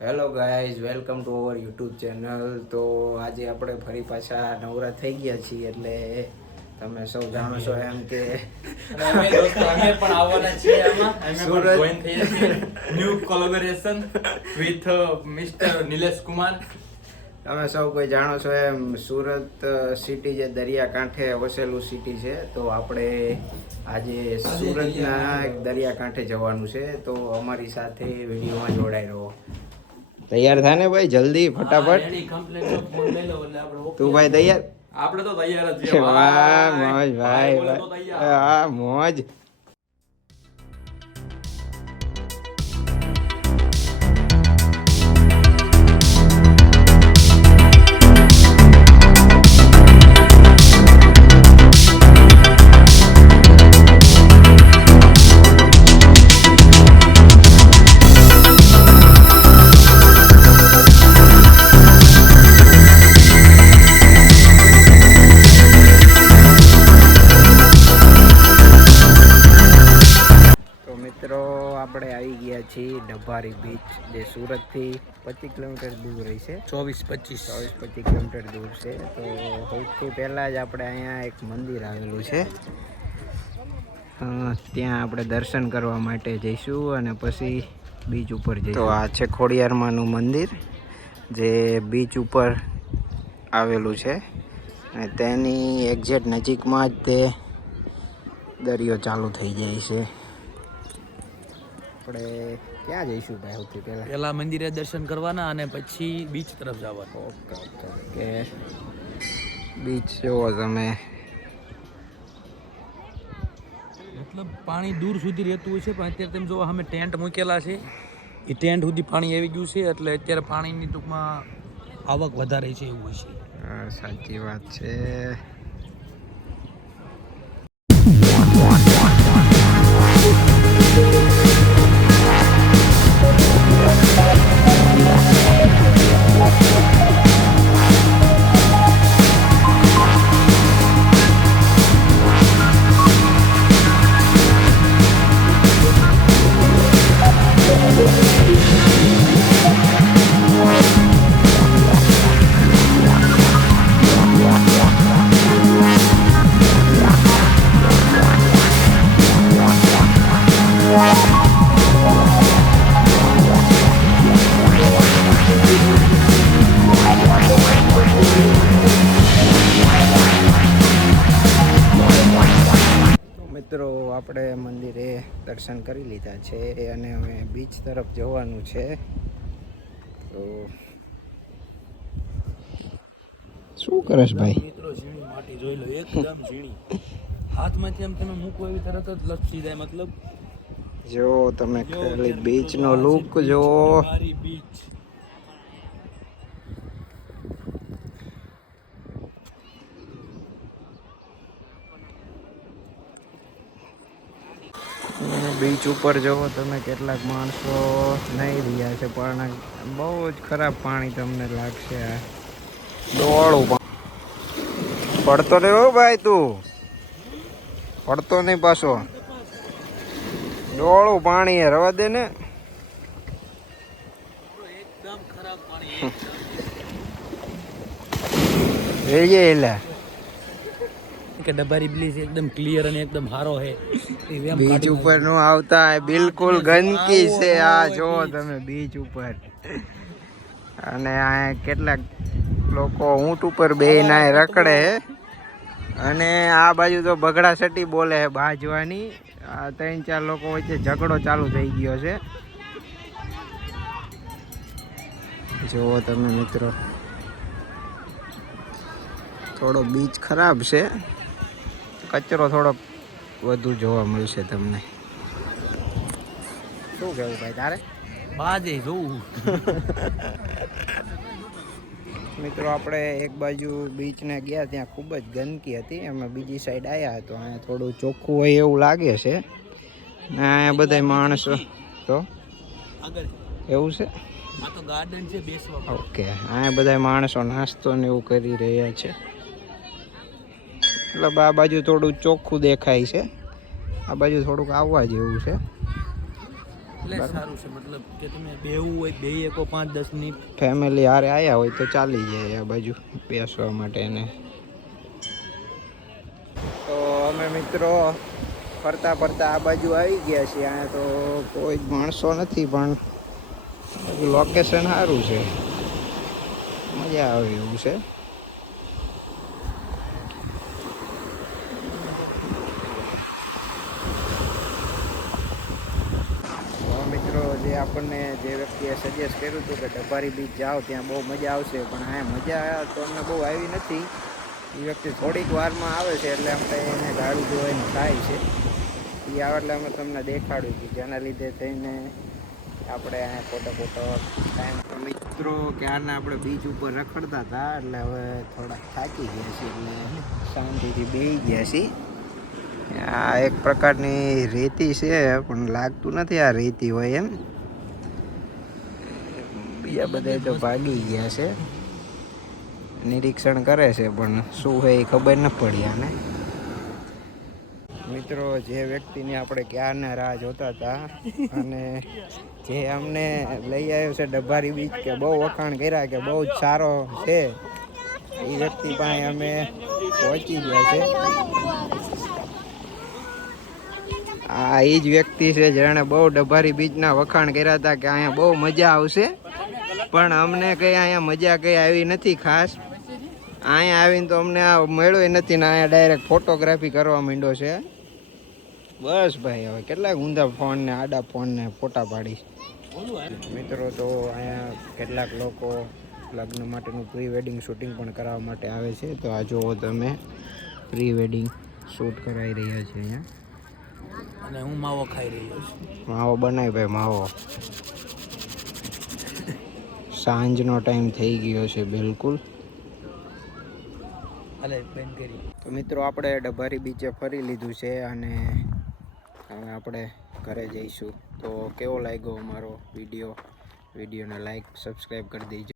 Hello guys, welcome to our YouTube channel. તો આજે આપણે ફરી પાછા નવરા થઈ ગયા છીએ, એટલે તમે સૌ જાણો છો એમ કે અમે પણ આવવાના છીએ આમાં. અમે પણ જોઈન થઈએ છીએ new collaboration with mister Nilesh Kumar. તમે સૌ કોઈ જાણો છો એમ સુરત સિટી જે દરિયાકાંઠે વસેલું સિટી છે, તો આપણે આજે સુરતના એક દરિયાકાંઠે જવાનું છે. તો અમારી સાથે વિડીયોમાં જોડાઈ રહો. તૈયાર થા ને ભાઈ, જલ્દી ફટાફટ. તું ભાઈ તૈયાર? આપણે તો તૈયાર જ છીએ. વાહ મોજ ભાઈ, હા મોજ. મિત્રો આપણે આવી ગયા છીએ ડભારી બીચ, જે સુરતથી 25 કિલોમીટર દૂર રહી છે. 24-25 કિલોમીટર દૂર છે. તો સૌથી પહેલાં જ આપણે અહીંયા એક મંદિર આવેલું છે, ત્યાં આપણે દર્શન કરવા માટે જઈશું અને પછી બીચ ઉપર જઈશું. તો આ છે ખોડિયારમાંનું મંદિર, જે બીચ ઉપર આવેલું છે અને તેની એક્ઝેક્ટ નજીકમાં જ તે દરિયો ચાલુ થઈ જાય છે. આપણે ક્યાં જઈશું ભાઈ સૌથી પહેલા મંદિરે દર્શન કરવાના અને પછી બીચ તરફ જવાનું. ઓકે. બીચ જોવો તમે, મતલબ પાણી દૂર સુધી રહેતું હોય છે, પણ અત્યારે તમે જો અમે ટેન્ટ મૂકેલા છે, એ ટેન્ટ સુધી પાણી આવી ગયું છે, એટલે અત્યારે પાણીની ટૂંકમાં આવક વધારે છે એવું હોય છે. સાચી વાત છે. મિત્રો આપણે મંદિરે દર્શન કરી લીધા છે અને હવે બીચ તરફ જવાનું છે. તો શું કરસ ભાઈ? મિત્રો ઝીણી માટી જોઈ લો, એકદમ ઝીણી. હાથમાંથી એમ તમે મૂકો એવી તરત જ લપસી જાય. મતલબ જો તમે ખાલી બીચનો લુક જો. બીચ બીચ ઉપર જુઓ તમે કેટલાક માણસો નહીં રહ્યા છે, પણ બહુ જ ખરાબ પાણી તમને લાગશે. ડોળું પડતો નહીં હો ભાઈ, તું પડતો નહીં પાછો. ડોળું પાણી એ રવા દે ને. એકદમ ખરાબ પાણી. એટલે કે ડબારી બ્લીચ એકદમ ક્લિયર અને એકદમ સારો છે. બીચ ઉપર નું આવતા બિલકુલ ગંદકી છે. આ જો તમે બીચ ઉપર, અને આ કેટલાક લોકો ઊંટ ઉપર બેહીને રખડે, અને આ બાજુ તો બગડા સટી બોલે છે બાજવાની. આ 3-4 લોકો વચ્ચે ઝઘડો ચાલુ થઈ ગયો છે. જુઓ તમે મિત્રો, થોડો બીચ ખરાબ છે, કચરો થોડોક વધુ જોવા મળશે તમને. શું કહેવું ભાઈ તારે? બાજે જોવું. મિત્રો આપણે એક બાજુ બીચને ગયા, ત્યાં ખૂબ જ ગંદકી હતી. અમે બીજી સાઈડ આવ્યા તો અહીંયા થોડું ચોખ્ખું હોય એવું લાગે છે. અહીંયા બધા માણસો તો એવું છે. આ તો ગાર્ડન છે બેસવા. ઓકે, અહીંયા બધા માણસો નાસ્તો ને એવું કરી રહ્યા છે. એટલે આ બાજુ થોડું ચોખ્ખું દેખાય છે, આ બાજુ થોડુંક આવવા જેવું છે. એટલે સારું છે, મતલબ કે તમે બેહવું હોય બે એકો 5-10 મિનિટ. ફેમિલી હારે આવ્યા હોય તો ચાલી જાય આ બાજુ બેસવા માટે ને. તો અમે મિત્રો ફરતા ફરતા આ બાજુ આવી ગયા છીએ. અહીંયા તો કોઈ જ માણસો નથી, પણ લોકેશન સારું છે, મજા આવે એવું છે. મિત્રો જે આપણને જે વ્યક્તિએ સજેસ્ટ કર્યું હતું કે ડભારી બીચ જાઓ ત્યાં બહુ મજા આવશે, પણ અહીંયા મજા તો અમને બહુ આવી નથી. એ વ્યક્તિ થોડીક વારમાં આવે છે એટલે આપણે એને ગાડું જોઈને થાય છે. એ આવે એટલે અમે તમને દેખાડ્યું કે જેના લીધે થઈને આપણે અહીંયા ખોટો ટાઈમ. મિત્રો ક્યારના આપણે બીચ ઉપર રખડતા હતા એટલે હવે થોડા થાકી ગયા છીએ એટલે શાંતિથી બેસી ગયા છીએ. આ એક પ્રકારની રેતી છે, પણ લાગતું નથી આ રેતી હોય એમ. બીજા બધા તો ભાગી ગયા છે, નિરીક્ષણ કરે છે, પણ શું હોય એ ખબર ન પડી આને. મિત્રો જે વ્યક્તિની આપણે ક્યારના રાહ જોતા હતા અને જે અમને લઈ આવ્યો છે ડભારી બીચ, કે બહુ વખાણ કર્યા કે બહુ જ સારો છે, એ વ્યક્તિ પાસે અમે પહોંચી ગયા છે. આ એ જ વ્યક્તિ છે જેણે બહુ ડભારી બીચના વખાણ કર્યા હતા કે અહીંયા બહુ મજા આવશે, પણ અમને કંઈ અહીંયા મજા કંઈ આવી નથી ખાસ. અહીંયા આવીને તો અમને આ મળ્યો નથી ને અહીંયા ડાયરેક્ટ ફોટોગ્રાફી કરવા માંડ્યો છે. બસ ભાઈ હવે કેટલાક ઊંધા ફોન ને આડા ફોન ને ફોટા પાડી. મિત્રો તો અહીંયા કેટલાક લોકો લગ્ન માટેનું પ્રી વેડિંગ શૂટિંગ પણ કરાવવા માટે આવે છે. તો આ જુઓ તમે, પ્રી વેડિંગ શૂટ કરાવી રહ્યા છે અહીંયા. અને હું માવો ખાઈ રહ્યો છું. માવો બનાય ભાઈ માવો. સાંજનો ટાઈમ થઈ ગયો છે બિલકુલ. તો મિત્રો આપણે ડભારી બીચે ફરી લીધું છે અને હવે આપણે ઘરે જઈશું. તો કેવો લાગ્યો અમારો વિડીયોને લાઈક સબસ્ક્રાઈબ કરી દેજો.